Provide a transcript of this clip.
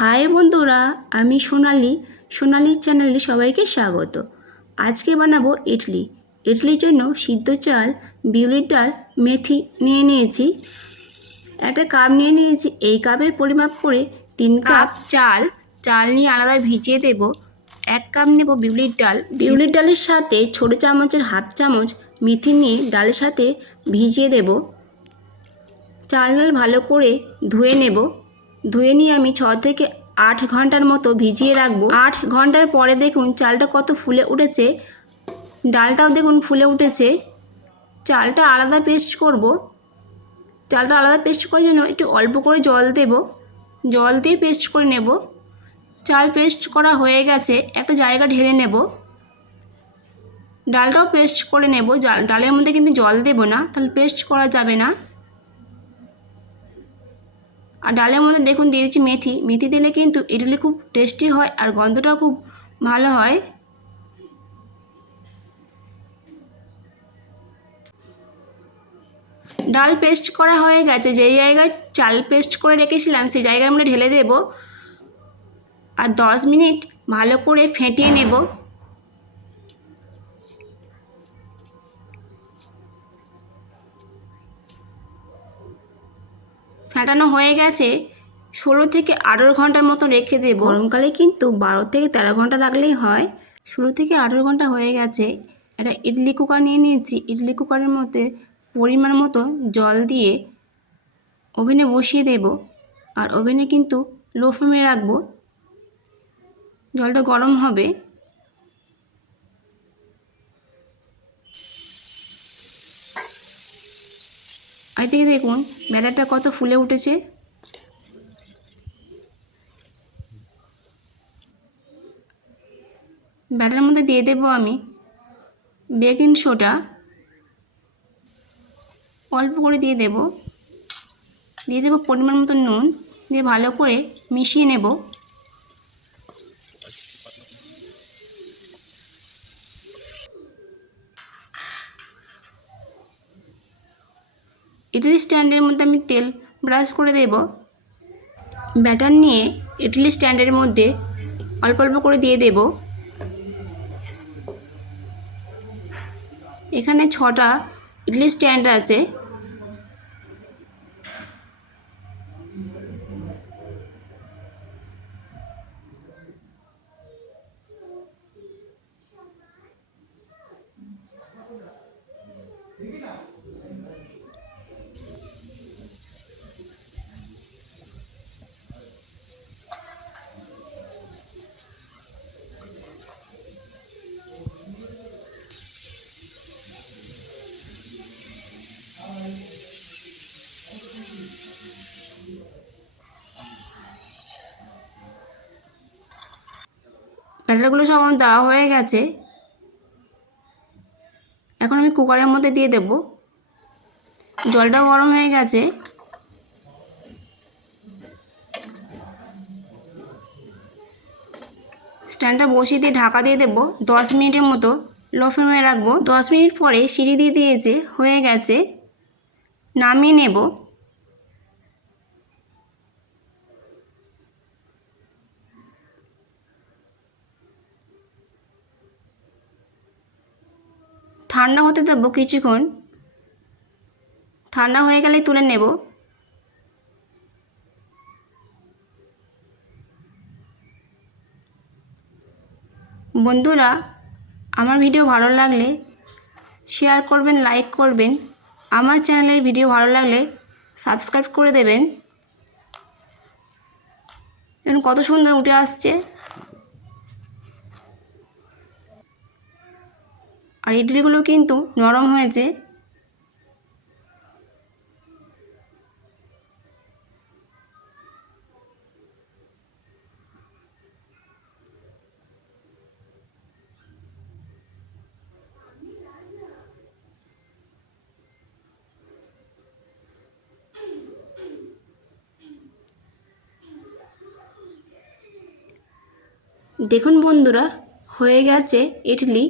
High বন্ধুরা আমি সোনালি। সোনালির চ্যানেলে সবাইকে স্বাগত। আজকে বানাবো ইডলি। ইডলির জন্য সিদ্ধ চাল বিউলির ডাল মেথি নিয়ে নিয়েছি। একটা কাপ নিয়ে নিয়েছি। এই কাপের পরিমাপ করে তিন কাপ চাল। চাল নিয়ে আলাদা ভিজিয়ে দেব। এক কাপ নেব বিউলির ডাল। বিউলির ডালের সাথে ছোটো চামচের হাফ চামচ মেথি নিয়ে ডালের সাথে ভিজিয়ে দেব। চাল ডাল ভালো করে ধুয়ে নেব। ধুয়ে নিয়ে আমি ছ থেকে আট ঘণ্টার মতো ভিজিয়ে রাখব। আট ঘণ্টার পরে দেখুন চালটা কত ফুলে উঠেছে। ডালটাও দেখুন ফুলে উঠেছে। চালটা আলাদা পেস্ট করব। চালটা আলাদা পেস্ট করার জন্য একটু অল্প করে জল দেব। জল দিয়ে পেস্ট করে নেব। চাল পেস্ট করা হয়ে গেছে। একটা জায়গা ঢেলে নেব। ডালটাও পেস্ট করে নেব। ডালের মধ্যে কিন্তু জল দেব না, তাহলে পেস্ট করা যাবে না। আর ডালের মধ্যে দেখুন দিয়ে দিচ্ছি মেথি। মেথি দিলে কিন্তু ইডলি খুব টেস্টি হয় আর গন্ধটাও খুব ভালো হয়। ডাল পেস্ট করা হয়ে গেছে। যেই জায়গায় চাল পেস্ট করে রেখেছিলাম, সেই জায়গায় আমরা ঢেলে দেব। আর দশ মিনিট ভালো করে ফেটিয়ে নেব। ফেটানো হয়ে গেছে, ষোলো থেকে আঠেরো ঘণ্টার মতো রেখে দেব। গরমকালে কিন্তু বারো থেকে তেরো ঘণ্টা রাখলেই হয়। ষোলো থেকে আঠেরো ঘণ্টা হয়ে গেছে। একটা ইডলি কুকার নিয়ে নিয়েছি। ইডলি কুকারের মধ্যে পরিমাণ মতো জল দিয়ে ওভেনে বসিয়ে দেব। আর ওভেনে কিন্তু লো ফ্লেমে রাখব। জলটা গরম হবে। আর থেকে দেখুন ব্যাটারটা কত ফুলে উঠেছে। ব্যাটার মধ্যে দিয়ে দেবো আমি বেকিং সোডা। অল্প করে দিয়ে দেব। দিয়ে দেবো পরিমাণ মতো নুন। দিয়ে ভালো করে মিশিয়ে নেব। ইডলি স্ট্যান্ডের মধ্যে আমি তেল ব্রাশ করে দেব। ব্যাটার নিয়ে ইডলি স্ট্যান্ডের মধ্যে অল্প অল্প করে দিয়ে দেব। এখানে ছটা ইডলি স্ট্যান্ড আছে। ব্যাটারগুলো সব আমার দেওয়া হয়ে গেছে। এখন আমি কুকারের মধ্যে দিয়ে দেব। জলটাও গরম হয়ে গেছে। স্ট্যান্ডটা বসিয়ে দিয়ে ঢাকা দিয়ে দেবো। দশ মিনিটের মতো লো ফ্লেমে রাখব। দশ মিনিট পরে সিঁড়ি দিয়ে দিয়েছে, হয়ে গেছে। নামিয়ে নেব। ঠান্ডা হতে দেবো কিছুক্ষণ। ঠান্ডা হয়ে গেলে তুলে নেব। বন্ধুরা, আমার ভিডিও ভালো লাগলে শেয়ার করবেন লাইক করবেন। আমার চ্যানেলের ভিডিও ভালো লাগলে সাবস্ক্রাইব করে দেবেন। কত সুন্দর উঠে আসছে। আর ইডলিগুলো কিন্তু নরম হয়েছে। দেখুন বন্ধুরা হয়ে গেছে ইডলি।